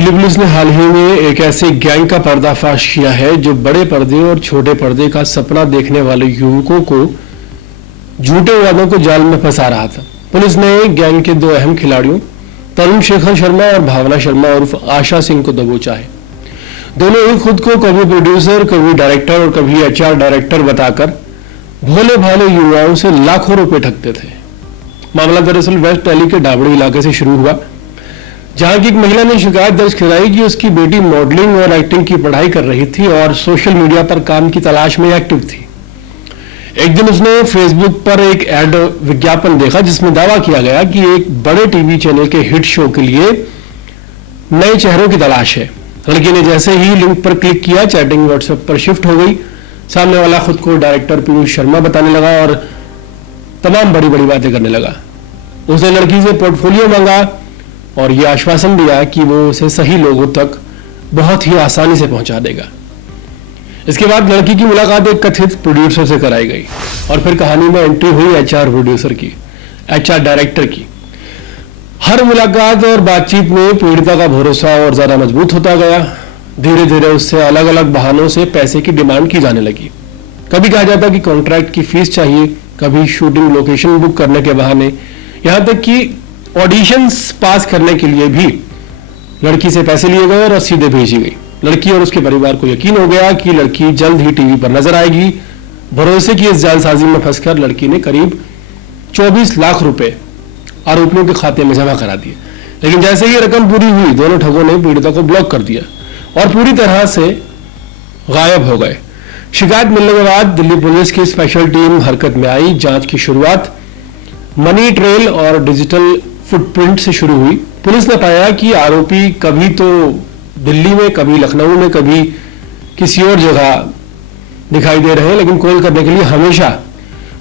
Delhi police ने हाल ही में एक ऐसे गैंग का पर्दाफाश किया है जो बड़े पर्दे और छोटे पर्दे का सपना देखने वाले युवकों को झूठे वादों को जाल में फंसा रहा था। पुलिस ने गैंग के दो अहम खिलाड़ियों तरुण शेखर शर्मा और भावना शर्मा उर्फ आशा सिंह को दबोचा है। दोनों ही खुद को कभी प्रोड्यूसर, कभी डायरेक्टर और कभी एचआर डायरेक्टर बताकर भोले भाले युवाओं से लाखों रुपए ठगते थे। मामला दरअसल वेस्ट दिल्ली के डाबड़ी इलाके से शुरू हुआ, जहां की एक महिला ने शिकायत दर्ज कराई कि उसकी बेटी मॉडलिंग और एक्टिंग की पढ़ाई कर रही थी और सोशल मीडिया पर काम की तलाश में एक्टिव थी। एक दिन उसने फेसबुक पर एक एड विज्ञापन देखा जिसमें दावा किया गया कि एक बड़े टीवी चैनल के हिट शो के लिए नए चेहरों की तलाश है। लड़की ने जैसे ही लिंक पर क्लिक किया, चैटिंग व्हाट्सएप पर शिफ्ट हो गई। सामने वाला खुद को डायरेक्टर पीयूष शर्मा बताने लगा और तमाम बड़ी बड़ी बातें करने लगा। उसने लड़की से पोर्टफोलियो मांगा और यह आश्वासन दिया कि वो उसे सही लोगों तक बहुत ही आसानी से पहुंचा देगा। इसके बाद लड़की की मुलाकात एक कथित प्रोड्यूसर से कराई गई और फिर कहानी में एंट्री हुई एचआर प्रोड्यूसर की, एचआर डायरेक्टर की। हर मुलाकात और बातचीत में पीड़िता का भरोसा और ज्यादा मजबूत होता गया। धीरे धीरे उससे अलग अलग बहानों से पैसे की डिमांड की जाने लगी। कभी कहा जाता कि कॉन्ट्रैक्ट की फीस चाहिए, कभी शूटिंग लोकेशन बुक करने के बहाने, यहां तक कि ऑडिशंस पास करने के लिए भी लड़की से पैसे लिए गए और सीधे भेजी गई। लड़की और उसके परिवार को यकीन हो गया कि लड़की जल्द ही टीवी पर नजर आएगी। भरोसे की इस जालसाजी में फंसकर लड़की ने करीब 24 लाख रुपए आरोपियों के खाते में जमा करा दिए। लेकिन जैसे ही रकम पूरी हुई, दोनों ठगों ने पीड़िता को ब्लॉक कर दिया और पूरी तरह से गायब हो गए। शिकायत मिलने के बाद दिल्ली पुलिस की स्पेशल टीम हरकत में आई। जांच की शुरुआत मनी ट्रेल और डिजिटल फुटप्रिंट से शुरू हुई। पुलिस ने पाया कि आरोपी कभी तो दिल्ली में, कभी लखनऊ में, कभी किसी और जगह दिखाई दे रहे हैं, लेकिन कॉल करने के लिए हमेशा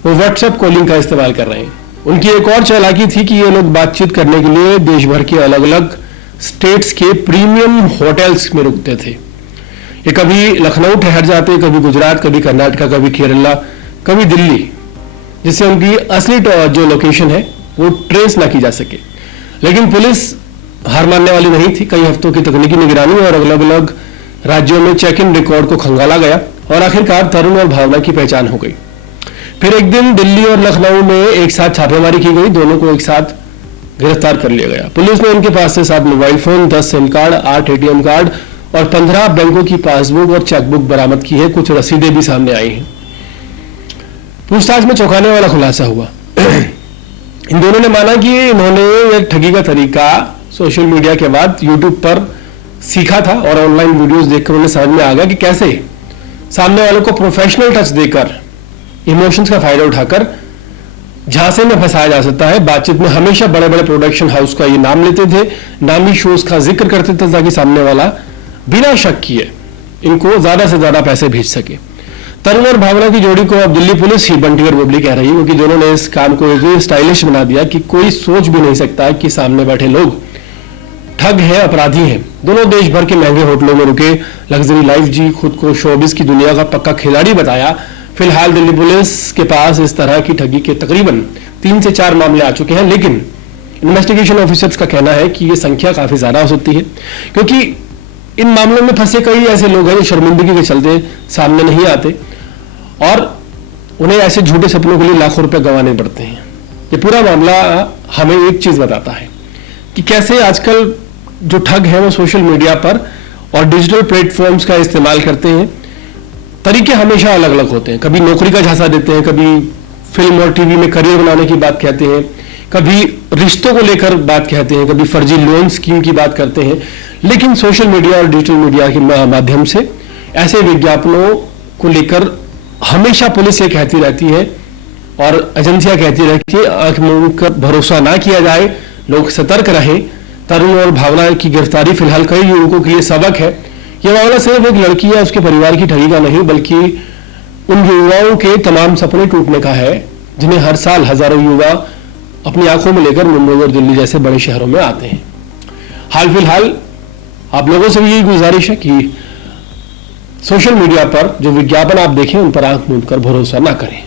वो व्हाट्सएप कॉलिंग का इस्तेमाल कर रहे हैं। उनकी एक और चालाकी थी कि ये लोग बातचीत करने के लिए देश भर के अलग अलग स्टेट्स के प्रीमियम होटल्स में रुकते थे। ये कभी लखनऊ ठहर जाते, कभी गुजरात, कभी कर्नाटका, कभी केरला, कभी दिल्ली, जिससे उनकी असली जो लोकेशन है वो ट्रेस ना की जा सके। लेकिन पुलिस हार मानने वाली नहीं थी। कई हफ्तों की तकनीकी निगरानी और अलग अलग राज्यों में चेक इन रिकॉर्ड को खंगाला गया और आखिरकार तरुण और भावना की पहचान हो गई। फिर एक दिन दिल्ली और लखनऊ में एक साथ छापेमारी की गई। दोनों को एक साथ गिरफ्तार कर लिया गया। पुलिस ने उनके पास से 7 mobile phone, 10 SIM card, 8 ATM card और 15 बैंकों की पासबुक और चेकबुक बरामद की है। कुछ रसीदें भी सामने आई हैं। पूछताछ में चौंकाने वाला खुलासा हुआ। इन दोनों ने माना कि इन्होंने यह ठगी का तरीका सोशल मीडिया के बाद यूट्यूब पर सीखा था और ऑनलाइन वीडियोस देखकर उन्हें समझ में आ गया कि कैसे सामने वालों को प्रोफेशनल टच देकर, इमोशंस का फायदा उठाकर झांसे में फंसाया जा सकता है। बातचीत में हमेशा बड़े बड़े प्रोडक्शन हाउस का ये नाम लेते थे, नामी शोज का जिक्र करते थे ताकि सामने वाला बिना शक किए इनको ज्यादा से ज्यादा पैसे भेज सके। तरुण और भावना की जोड़ी को अब दिल्ली पुलिस ही बंटी और बबली कह रही है, क्योंकि दोनों ने इस काम को इतनी स्टाइलिश बना दिया कि कोई सोच भी नहीं सकता कि सामने बैठे लोग ठग हैं, अपराधी हैं। दोनों देश भर के महंगे होटलों में रुके, लग्जरी लाइफ जी, खुद को शोबिस की दुनिया का पक्का खिलाड़ी बताया। फिलहाल दिल्ली पुलिस के पास इस तरह की ठगी के तकरीबन 3 से 4 मामले आ चुके हैं, लेकिन इन्वेस्टिगेशन ऑफिसर्स का कहना है कि ये संख्या काफी ज्यादा हो सकती है, क्योंकि इन मामलों में फंसे कई ऐसे लोग हैं जो शर्मिंदगी के चलते सामने नहीं आते और उन्हें ऐसे झूठे सपनों के लिए लाखों रुपए गंवाने पड़ते हैं। ये पूरा मामला हमें एक चीज बताता है कि कैसे आजकल जो ठग है वो सोशल मीडिया पर और डिजिटल प्लेटफॉर्म्स का इस्तेमाल करते हैं। तरीके हमेशा अलग अलग होते हैं। कभी नौकरी का झांसा देते हैं, कभी फिल्म और टीवी में करियर बनाने की बात कहते हैं, कभी रिश्तों को लेकर बात कहते हैं, कभी फर्जी लोन स्कीम की बात करते हैं। लेकिन सोशल मीडिया और डिजिटल मीडिया के माध्यम से ऐसे विज्ञापनों को लेकर हमेशा पुलिस ये कहती रहती है और एजेंसियां कहती रहती है कि आंख मूंद कर भरोसा ना किया जाए, लोग सतर्क रहें। तरुण और भावना की गिरफ्तारी फिलहाल कई युवकों के लिए सबक है। यह मामला सिर्फ एक लड़की या उसके परिवार की ठगी का नहीं, बल्कि उन युवाओं के तमाम सपने टूटने का है जिन्हें हर साल हजारों युवा अपनी आंखों में लेकर मुंबई और दिल्ली जैसे बड़े शहरों में आते हैं। हाल फिलहाल आप लोगों से भी यही गुजारिश है कि सोशल मीडिया पर जो विज्ञापन आप देखें उन पर आंख मूंद कर भरोसा ना करें।